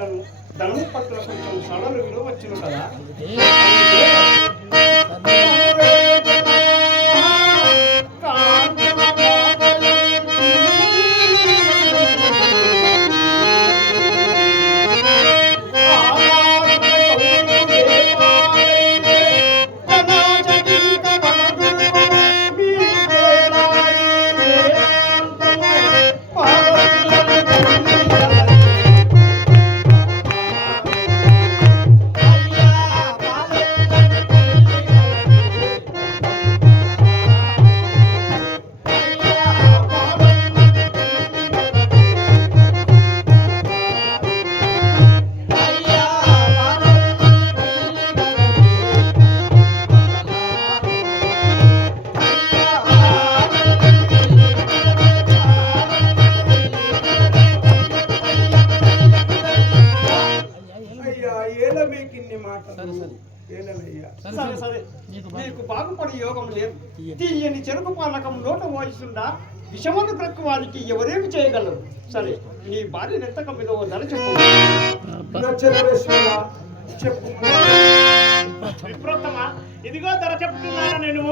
అయినను ధనము పట్ల కొంచెం సడలు విలువ వచ్చును కదా. సరే సరే, నీకు బాగుపడే యోగం లేదు. తీయని చెరుకు పాలకం నోట మోయిస్తుందా విషమను ప్రక్కువానికి ఎవరేమి చేయగలరు? సరే, నీ భార్య నెత్తక మీద ఓ ధర చెప్పు. విప్రోత్తమా, ఇదిగో ధర చెప్తున్నానా నేను.